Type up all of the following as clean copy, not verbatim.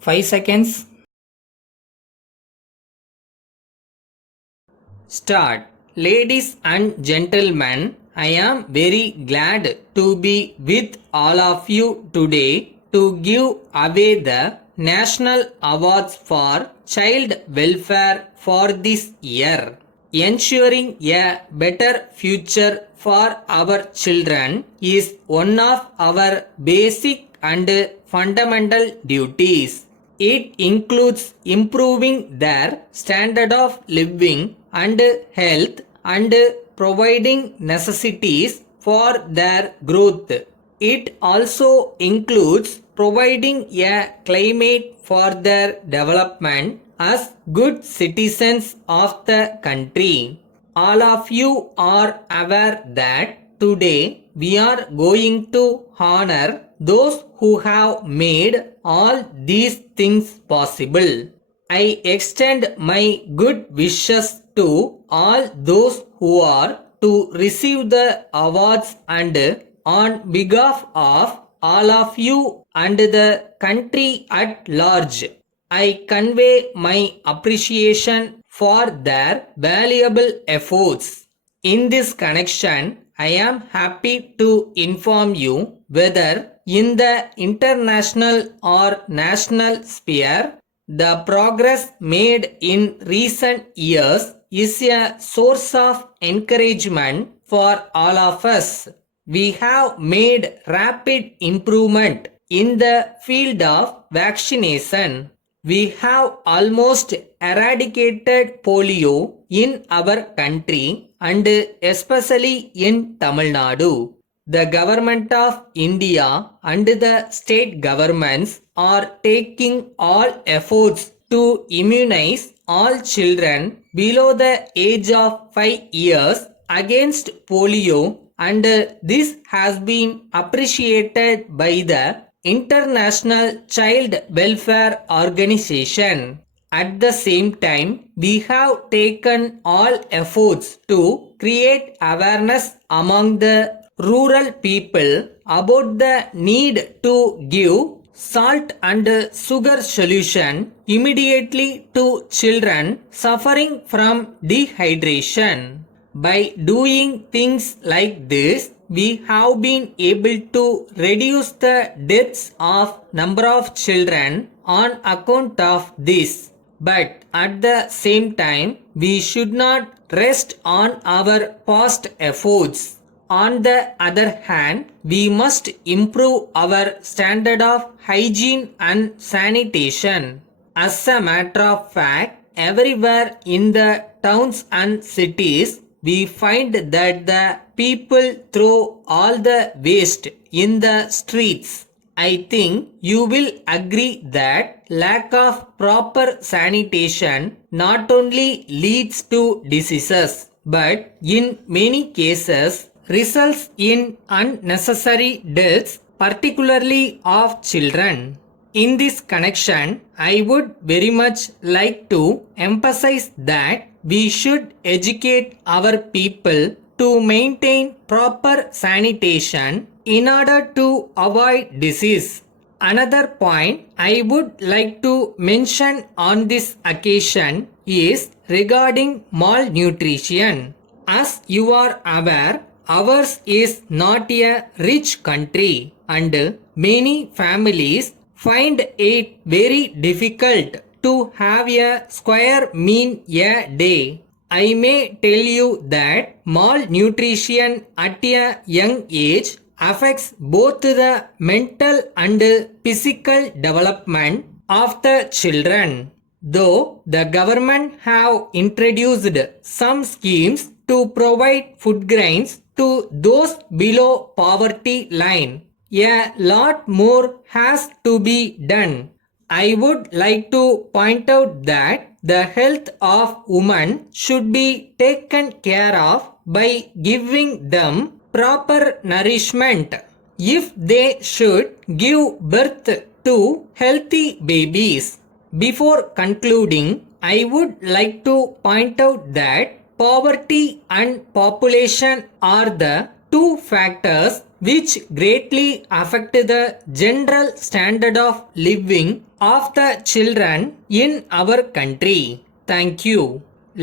5 seconds. Start. Ladies and gentlemen, I am very glad to be with all of you today to give away the National Awards for Child Welfare for this year. Ensuring a better future for our children is one of our basic and fundamental duties. It includes improving their standard of living and health and providing necessities for their growth. It also includes providing a climate for their development as good citizens of the country. All of you are aware that today we are going to honor those who have made all these things possible. I extend my good wishes to all those who are to receive the awards, and on behalf of all of you and the country at large, I convey my appreciation for their valuable efforts. In this connection, I am happy to inform you whether in the international or national sphere, the progress made in recent years is a source of encouragement for all of us. We have made rapid improvement in the field of vaccination. We have almost eradicated polio in our country and especially in Tamil Nadu. The government of India and the state governments are taking all efforts to immunize all children below the age of 5 years against polio, and this has been appreciated by the International Child Welfare Organization. At the same time, we have taken all efforts to create awareness among the rural people about the need to give salt and sugar solution immediately to children suffering from dehydration. By doing things like this, we have been able to reduce the deaths of number of children on account of this. But at the same time, we should not rest on our past efforts. On the other hand, we must improve our standard of hygiene and sanitation. As a matter of fact, everywhere in the towns and cities, we find that the people throw all the waste in the streets. I think you will agree that lack of proper sanitation not only leads to diseases, but in many cases results in unnecessary deaths, particularly of children. In this connection, I would very much like to emphasize that we should educate our people to maintain proper sanitation in order to avoid disease. Another point I would like to mention on this occasion is regarding malnutrition. As you are aware, ours is not a rich country and many families find it very difficult to have a square meal a day. I may tell you that malnutrition at a young age affects both the mental and physical development of the children. Though the government have introduced some schemes to provide food grains to those below poverty line, a lot more has to be done. I would like to point out that the health of women should be taken care of by giving them proper nourishment if they should give birth to healthy babies. Before concluding, I would like to point out that poverty and population are the two factors which greatly affect the general standard of living of the children in our country. Thank you.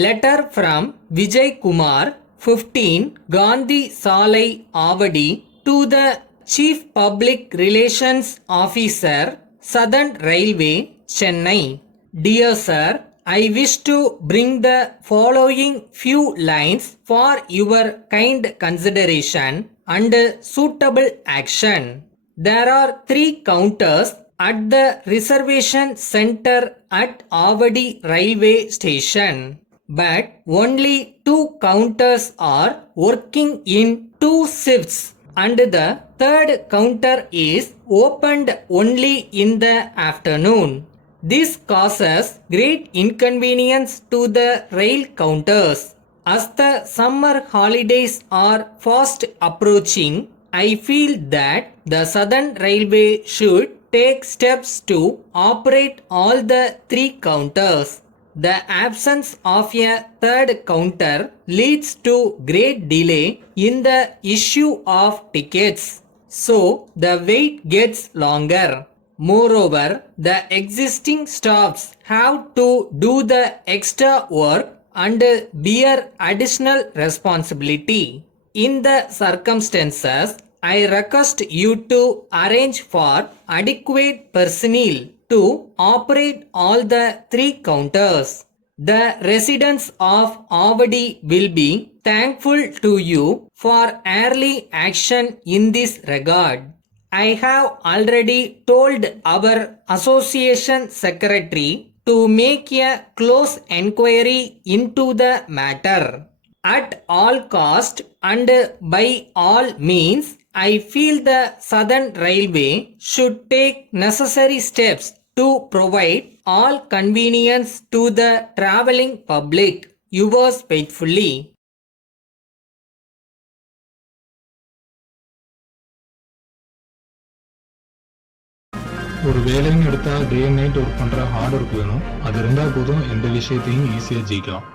Letter from Vijay Kumar, 15 Gandhi Salai, Avadi, to the Chief Public Relations Officer, Southern Railway, Chennai. Dear Sir, I wish to bring the following few lines for your kind consideration and suitable action. There are 3 counters at the reservation center at Avadi Railway Station, but only 2 counters are working in 2 shifts and the 3rd counter is opened only in the afternoon. This causes great inconvenience to the rail counters. As the summer holidays are fast approaching, I feel that the Southern Railway should take steps to operate all the 3 counters. The absence of a 3rd counter leads to great delay in the issue of tickets, so the wait gets longer. Moreover, the existing staffs have to do the extra work and bear additional responsibility. In the circumstances, I request you to arrange for adequate personnel to operate all the 3 counters. The residents of Avadi will be thankful to you for early action in this regard. I have already told our association secretary to make a close enquiry into the matter. At all cost and by all means, I feel the Southern Railway should take necessary steps to provide all convenience to the travelling public. Yours faithfully. ஒரு வேலைன்னு எடுத்தால் day and night work பண்ணுற hard work வேணும். அது இருந்தால் போதும் எந்த விஷயத்தையும் ஈஸியாக ஜெயிக்கலாம்.